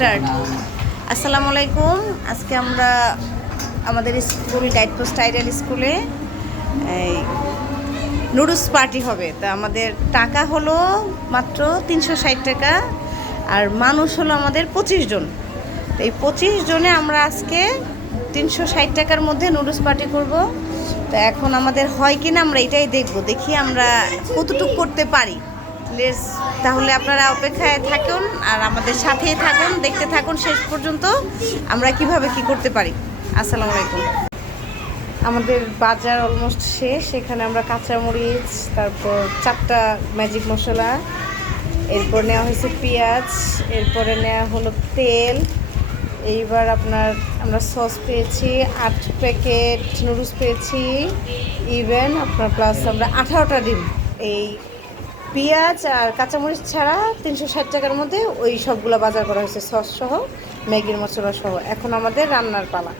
Start. আসসালামু আলাইকুম। আজকে আমরা আমাদের স্কুল গাইডপোস্ট আইডিয়াল স্কুলে এই নুডলস পার্টি হবে। তা আমাদের টাকা হলো মাত্র 360 টাকা, আর মানুষ হলো আমাদের 25 জন। তো এই 25 জনে আমরা আজকে 360 টাকার মধ্যে নুডলস পার্টি করব। তো এখন আমাদের হয় কি না আমরা এটাই দেখব, দেখি আমরা কতটুকু করতে পারি। তাহলে আপনারা অপেক্ষায় থাকুন আর আমাদের সাথেই থাকুন, দেখতে থাকুন শেষ পর্যন্ত আমরা কিভাবে কি করতে পারি। আসসালামু আলাইকুম। আমাদের বাজার অলমোস্ট শেষ। এখানে আমরা কাঁচামরিচ, তারপর 4টা ম্যাজিক মশলা, এরপর নেওয়া হয়েছে পেঁয়াজ, এরপরে নেওয়া হলো তেল। এইবার আমরা সস পেয়েছি 8 প্যাকেট, নুডলস পেয়েছি ইভেন প্লাস আমরা 18টা ডিম। এই পেঁয়াজ আর কাঁচামরিচ ছাড়া 360 টাকার মধ্যে ওই সবগুলো বাজার করা হয়েছে, সস সহ, ম্যাগির মশলা সহ। এখন আমাদের রান্নার পালা।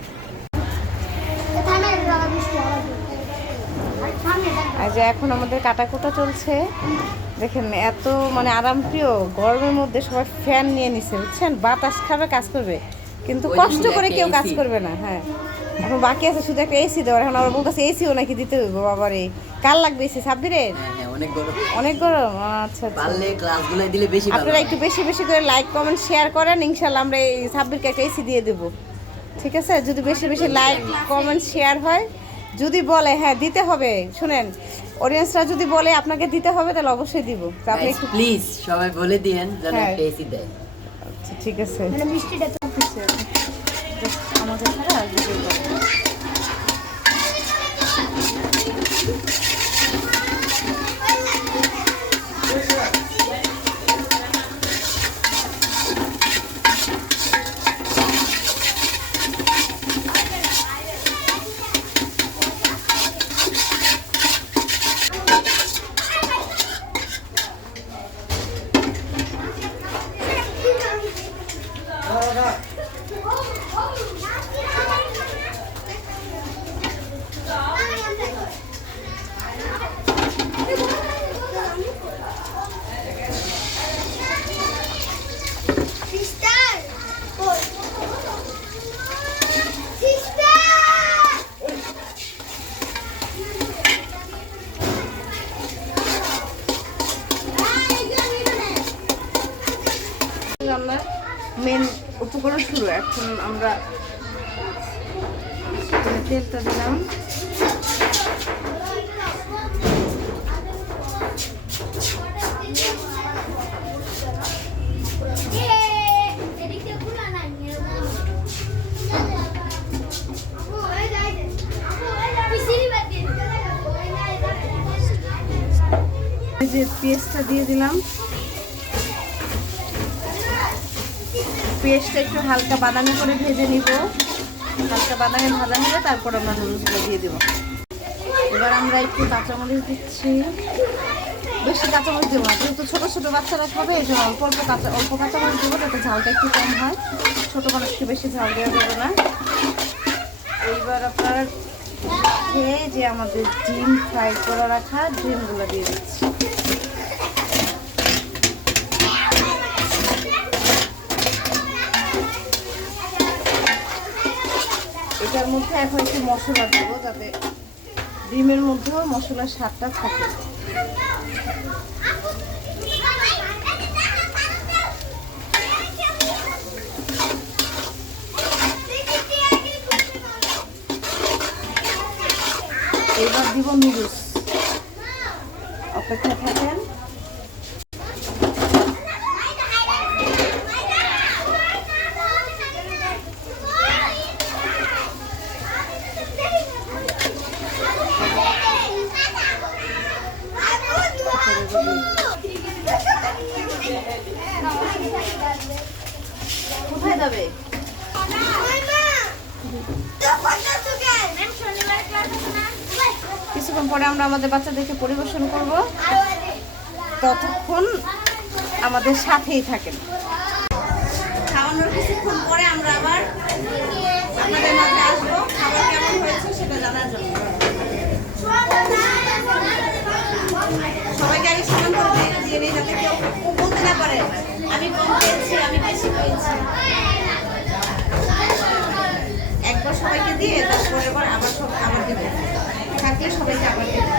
আর যে এখন আমাদের কাটাকুটা চলছে, দেখেন এত আরামপ্রিয় গরমের মধ্যে সবাই ফ্যান নিয়ে নিছে, বুঝছেন? বাতাস খাবে, কাজ করবে, কিন্তু কষ্ট করে কেউ কাজ করবে না। হ্যাঁ, এখন বাকি আছে শুধু একটা এসি দেওয়ার। এখন আমার বলতেছে এসিও নাকি দিতে হইব। বাবারে, কার লাগবে এসি? সাব্বিরের? অনেক গরম। আচ্ছা, আপনারা একটু বেশি বেশি করে লাইক কমেন্ট শেয়ার করেন, ইনশাল্লাহ আমরা এই সাব্বিরকে একটা এসি দিয়ে দেবো। ঠিক আছে? যদি বেশি বেশি লাইক কমেন্ট শেয়ার হয়, যদি বলে হ্যাঁ দিতে হবে, শুনেন, অডিয়েন্সরা যদি বলে আপনাকে দিতে হবে, তাহলে অবশ্যই দিব। তো আপনি একটু প্লিজ সবাই বলে দিয়েন যেন একটা এসি দেয়। আচ্ছা, ঠিক আছে। মিষ্টিটা তো পিছে আমাদের ছাড়া আর দিতে পারবো। রান্নার মেন উপকরণ শুরু। এখন আমরা তেলটা দিলাম, যে পেঁয়াজটা দিয়ে দিলাম। পেঁয়াজটা একটু হালকা বাদামি করে ভেজে নিব। হালকা বাদামি ভাজা হলে তারপর আমরা নুডলসগুলো দিয়ে দেবো। এবার আমরা একটু কাঁচামরিচ দিচ্ছি, বেশি কাঁচামরিচ দেবো না, যেহেতু ছোটো ছোটো বাচ্চারা খাবে, এই জন্য অল্প অল্প কাঁচামরিচ দেবো, যাতে ঝালটা একটু কম হয়। ছোটো মানুষকে বেশি ঝাল দেওয়া যাবে না। এইবার আপনারা খেয়ে যে আমাদের ডিম ফ্রাই করে রাখা ডিমগুলো দিয়ে দিচ্ছি। এটার মধ্যে এখন একটু মশলা দেবো, যাতে ডিমের মধ্যেও মশলার স্বাদটা থাকে। এবার দিব নুডলস। অপেক্ষা থাকেন। কোথায় যাবে? কিছুক্ষণ পরে আমরা আমাদের বাচ্চাদেরকে পরিবেশন করব, ততক্ষণ আমাদের সাথেই থাকেন। খাওয়ানোর কিছুক্ষণ পরে আমরা আবার আপনাদের মাঝে আসবো, খাবার কেমন হয়েছে সেটা জানার জন্য। সবাইকে আগে সালাম করে দিয়ে নেই, যাতে কেউ বলতে না পারে আমি কম পেয়েছি, আমি একবার সবাইকে দিয়ে তারপরে আবার আবার দেবো, থাকলে সবাইকে আবার দেবো।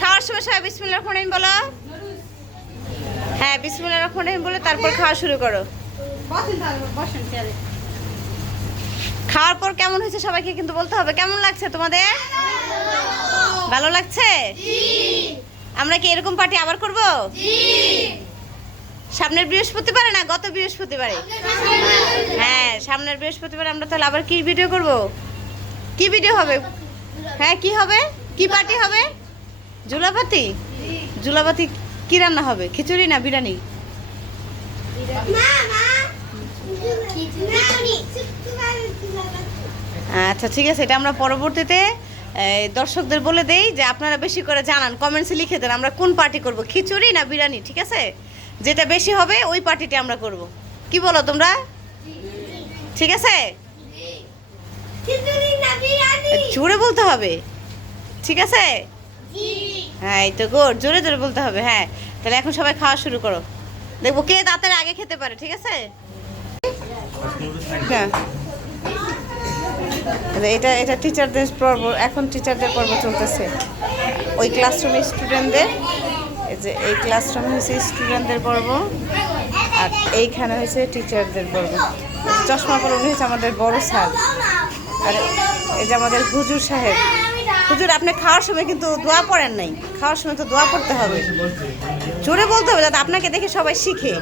খাওয়ার সময় সবাই বিসমিল্লাহির রহমানির রহিম বলো। হ্যাঁ, বিসমিল্লাহির রহমানির রহিম বলে তারপর খাওয়া শুরু করো। খাওয়ার পর কেমন হয়েছে সবাইকে কিন্তু বলতে হবে। কেমন লাগছে তোমাদের? ভালো লাগছে? আমরা কি এরকম পার্টি আবার করব? সামনের বৃহস্পতিবারে না গত বৃহস্পতিবারে? হ্যাঁ, সামনের বৃহস্পতিবারে আমরা তাহলে আবার কি ভিডিও করব? কি ভিডিও হবে? হ্যাঁ, কি হবে? কি পার্টি হবে? জুলাপাতি? জুলাপাতি কি রান্না হবে? খিচুড়ি না বিরিয়ানি? আচ্ছা ঠিক আছে, এটা আমরা পরবর্তীতে দর্শকদের বলে দেই যে আপনারা বেশি করে জানান, কমেন্টসে লিখে দেন আমরা কোন পার্টি করব, খিচুড়ি না বিরিয়ানি। ঠিক আছে, যেটা বেশি হবে ওই পার্টিটা আমরা করব। কি বলো তোমরা? ঠিক আছে, জোরে বলতে হবে। ঠিক আছে, হ্যাঁ এই তো গুড, জোরে জোরে বলতে হবে। হ্যাঁ, তাহলে এখন সবাই খাওয়া শুরু করো, দেখবো কে দাঁতের আগে খেতে পারে। ঠিক আছে, হ্যাঁ এটা এটা টিচারদের পর্ব, এখন টিচারদের পর্ব চলতেছে। ওই ক্লাসরুমে স্টুডেন্টদের, এই যে এই ক্লাসরুমে হয়েছে স্টুডেন্টদের পর্ব, আর এইখানে হয়েছে টিচারদের পর্ব। চশমা পরে উনি হচ্ছে আমাদের বড় স্যার, আর এই যে আমাদের হুজুর সাহেব। হুজুর, আপনি খাওয়ার সময় কিন্তু দোয়া পড়েন নাই। খাওয়ার সময় তো দোয়া পড়তে হবে, জোরে বলতে হবে যাতে আপনাকে দেখে সবাই শিখে।